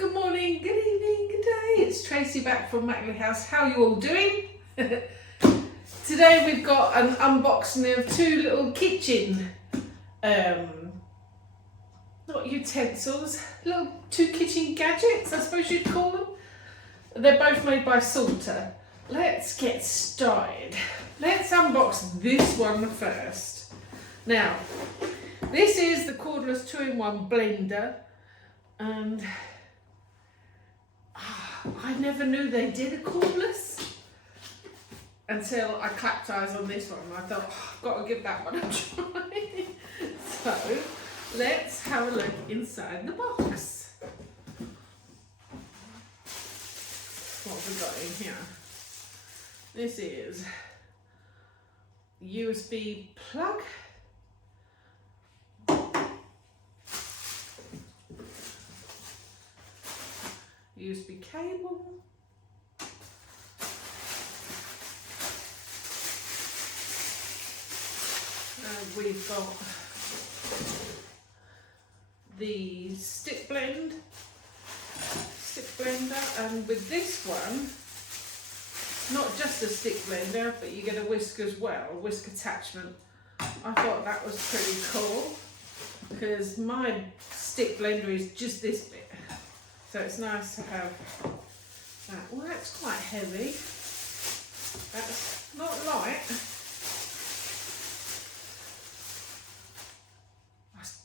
Good morning, good evening, good day. It's Tracy back from Mackley House. How are you all doing? Today we've got an unboxing of two little kitchen, not utensils, little two kitchen gadgets, I suppose you'd call them. They're both made by Salter. Let's get started. Let's unbox this one first. Now, this is the cordless 2-in-1 blender, and I never knew they did a cordless until I clapped eyes on this one. I thought, I've got to give that one a try. So let's have a look inside the box. What have we got in here? This is USB plug. USB cable, and we've got the stick blender, and with this one, not just a stick blender, but you get a whisk as well, a whisk attachment. I thought that was pretty cool because my stick blender is just this bit. So it's nice to have that. Well, that's quite heavy. That's not light.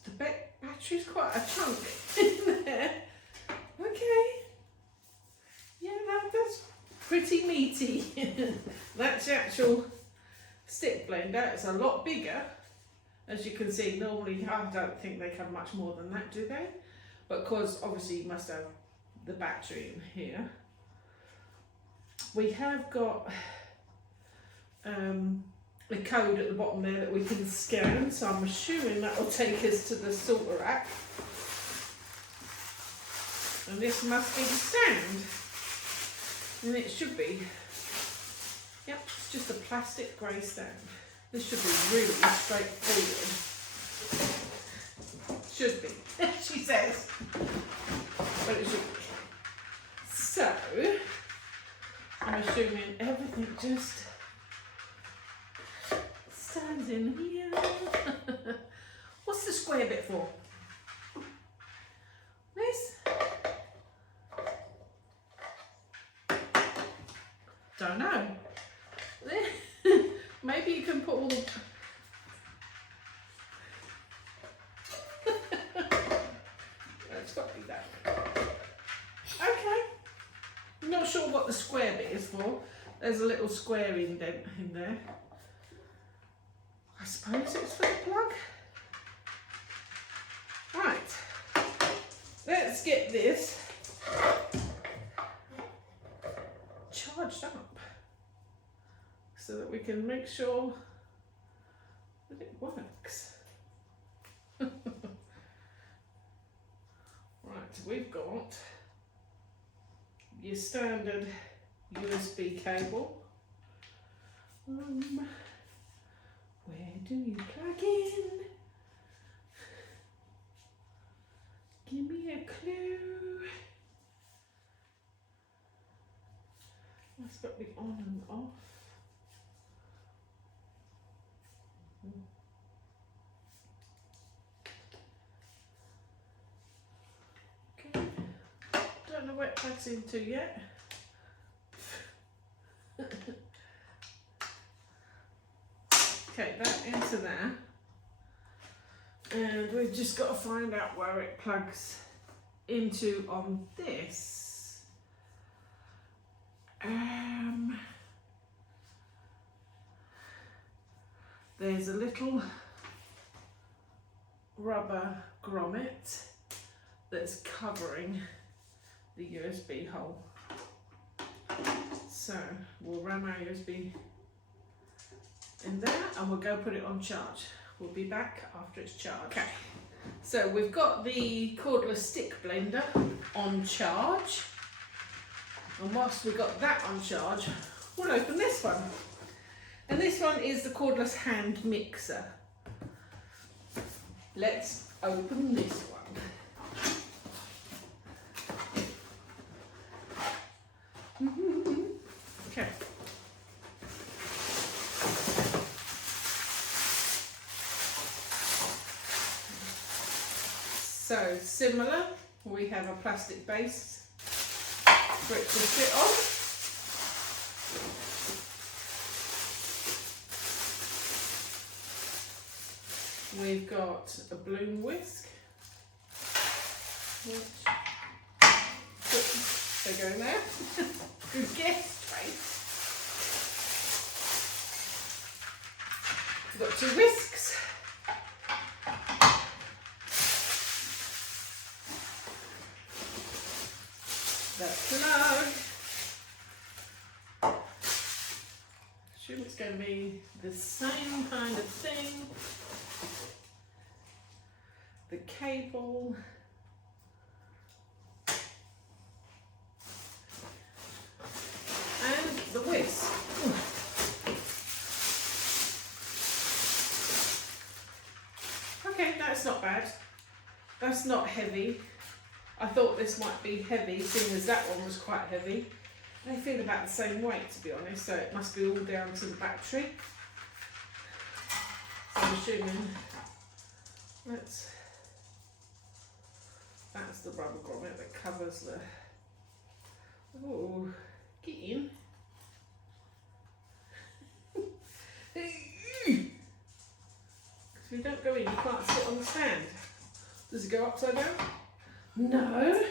The battery's quite a chunk in there. Okay. Yeah, that's pretty meaty. That's the actual stick blender. It's a lot bigger. As you can see, normally I don't think they come much more than that, do they? But because obviously you must have the battery in here. We have got a code at the bottom there that we can scan, so I'm assuming that will take us to the Salter app. And this must be the stand. And it should be. Yep, it's just a plastic grey stand. This should be really straightforward. Should be, she says. But it should be. So, I'm assuming everything just stands in here. What's the square bit for? This? Don't know. Maybe you can put all the... It's got to be that. Okay. I'm not sure what the square bit is for. There's a little square indent in there. I suppose it's for the plug. Right. Let's get this charged up so that we can make sure that it works. Right, we've got your standard USB cable. Where do you plug in? Give me a clue. That's got the on and off. Don't know where it plugs into yet. Okay, that into there. And we've just got to find out where it plugs into on this. There's a little rubber grommet that's covering the USB hole. So we'll ram our USB in there and we'll go put it on charge. We'll be back after it's charged. Okay, so we've got the cordless stick blender on charge, and whilst we've got that on charge, we'll open this one. And this one is the cordless hand mixer. Let's open this one. So similar, we have a plastic base for it to sit on. We've got a bloom whisk, which, they go there. Good guess, right? We've got 2 whisks. The plug. Assume it's going to be the same kind of thing. The cable. And the whisk. Okay, that's not bad. That's not heavy. I thought this might be heavy, seeing as that one was quite heavy. They feel about the same weight, to be honest, so it must be all down to the battery. So I'm assuming that's the rubber grommet that covers the... Oh, get in. If you don't go in, you can't sit on the stand. Does it go upside down? No.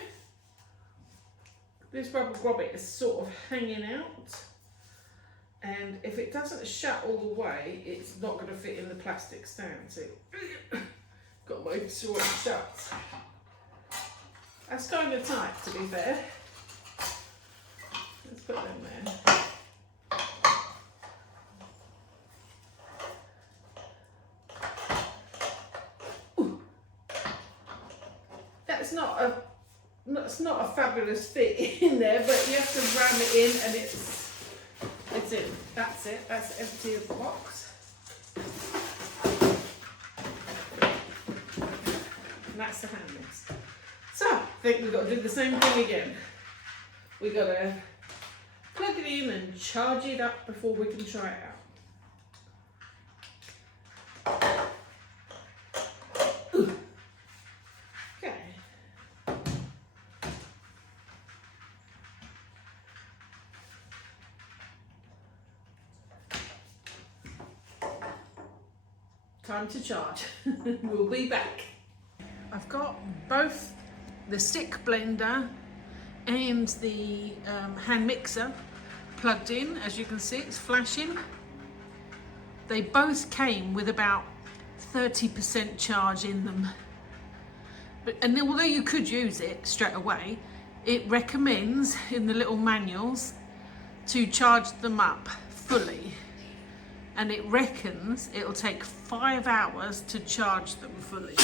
This rubber grommet is sort of hanging out, and if it doesn't shut all the way, it's not going to fit in the plastic stand. So, got to make sure it shuts. That's kind of tight, to be fair. Let's put them there. That's not a fabulous fit in there, but you have to ram it in, and it's in. That's it. That's empty of the box. And that's the hand mixer. So I think we've got to do the same thing again. We've got to plug it in and charge it up before we can try it out. Time to charge. We'll be back. I've got both the stick blender and the hand mixer plugged in. As you can see, it's flashing. They both came with about 30% charge in them. And although you could use it straight away, it recommends in the little manuals to charge them up fully. And it reckons it'll take 5 hours to charge them fully.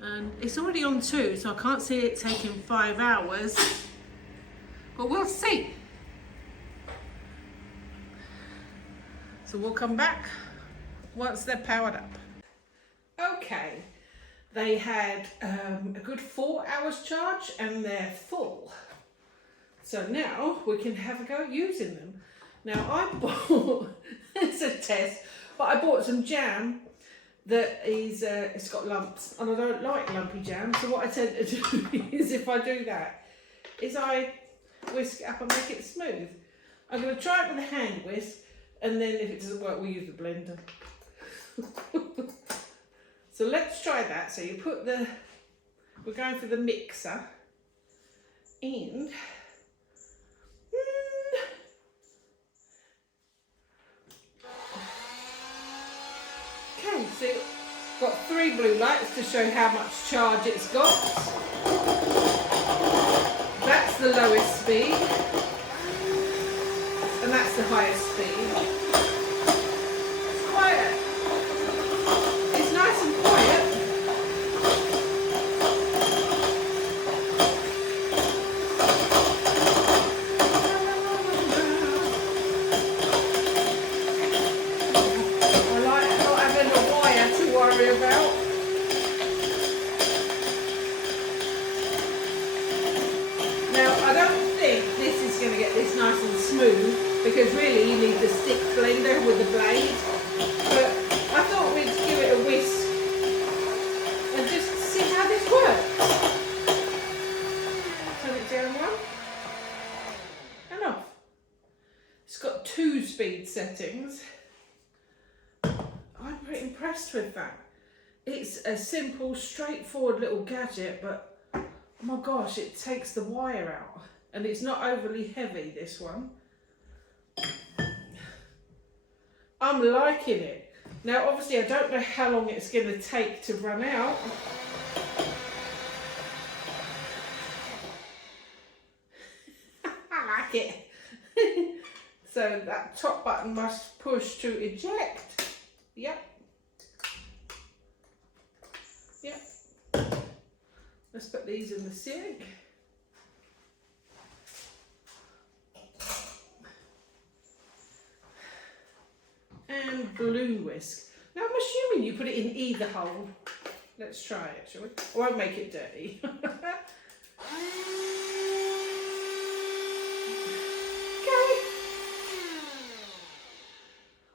And it's already on 2, so I can't see it taking 5 hours, but we'll see. So we'll come back once they're powered up. Okay, they had a good 4 hours charge and they're full. So now we can have a go at using them. Now I bought, it's a test, but I bought some jam that is, it's got lumps, and I don't like lumpy jam, so what I tend to do is, if I do that, is I whisk it up and make it smooth. I'm going to try it with a hand whisk, and then if it doesn't work, we'll use the blender. So let's try that. So you put we're going for the mixer, and okay, so got 3 blue lights to show how much charge it's got. That's the lowest speed, and that's the highest speed. It's quiet. It's nice and quiet. About. Now I don't think this is going to get this nice and smooth, because really you need the stick blender with the blade, but settings. I'm pretty impressed with that. It's a simple, straightforward little gadget, but oh my gosh, it takes the wire out. And it's not overly heavy, this one. I'm liking it. Now, obviously, I don't know how long it's going to take to run out. I like it. So that top button must push to eject. Yep. Yep. Let's put these in the sink. And balloon whisk. Now I'm assuming you put it in either hole. Let's try it, shall we? I won't make it dirty.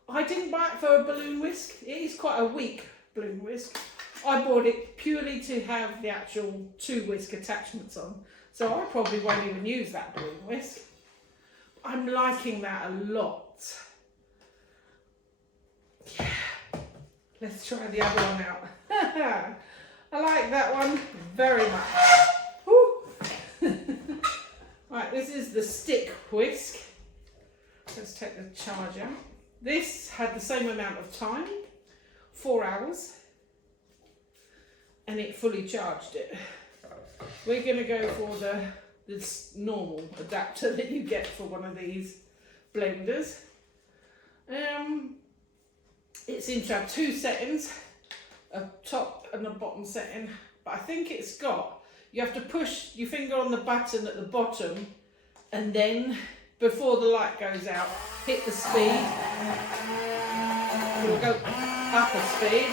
I didn't buy it for a balloon whisk. It is quite a weak balloon whisk. I bought it purely to have the actual 2 whisk attachments on. So I probably won't even use that balloon whisk. I'm liking that a lot. Yeah. Let's try the other one out. I like that one very much. Right, this is the stick whisk. Let's take the charger. This had the same amount of time, 4 hours, and it fully charged it. We're going to go for this normal adapter that you get for one of these blenders. It seems to have 2 settings, a top and a bottom setting, but I think it's got, you have to push your finger on the button at the bottom and then before the light goes out, hit the speed. We'll go up a speed.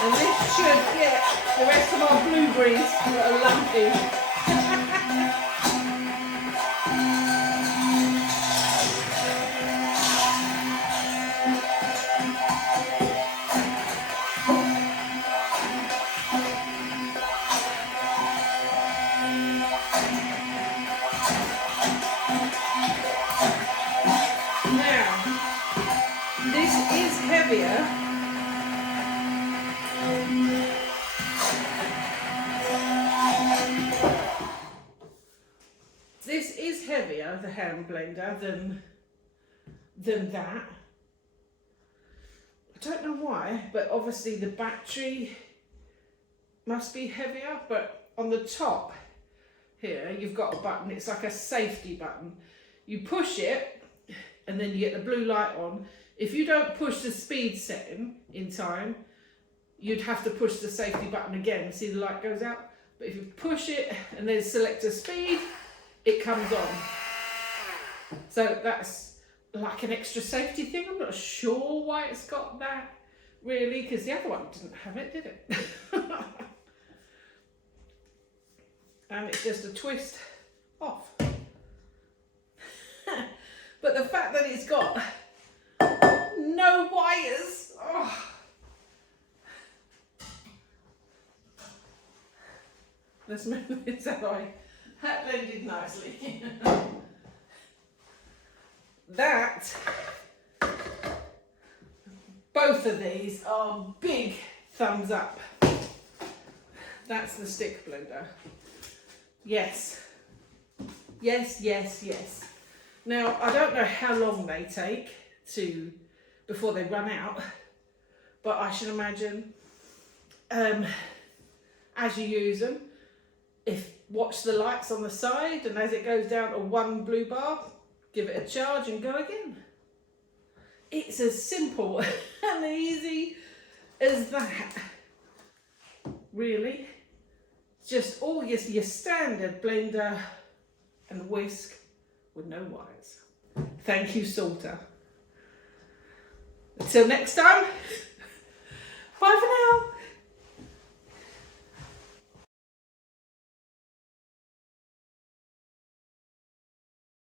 And this should get the rest of our blueberries that are lumpy. This is heavier, the hand blender, than that. I don't know why, but obviously the battery must be heavier, but on the top here you've got a button, it's like a safety button. You push it and then you get the blue light on. If you don't push the speed setting in time, you'd have to push the safety button again. See the light goes out? But if you push it and then select a speed, it comes on. So that's like an extra safety thing. I'm not sure why it's got that really, because the other one didn't have it, did it? And it's just a twist off. But the fact that it's got no wires. Oh. Let's move this out of the way. That blended nicely. That, both of these are big thumbs up. That's the stick blender. Yes. Yes, yes, yes. Now, I don't know how long they take before they run out, but I should imagine as you use them, watch the lights on the side, and as it goes down to 1 blue bar, give it a charge and go again. It's as simple and easy as that, really. Just all your standard blender and whisk with no wires. Thank you, Salter. Until next time.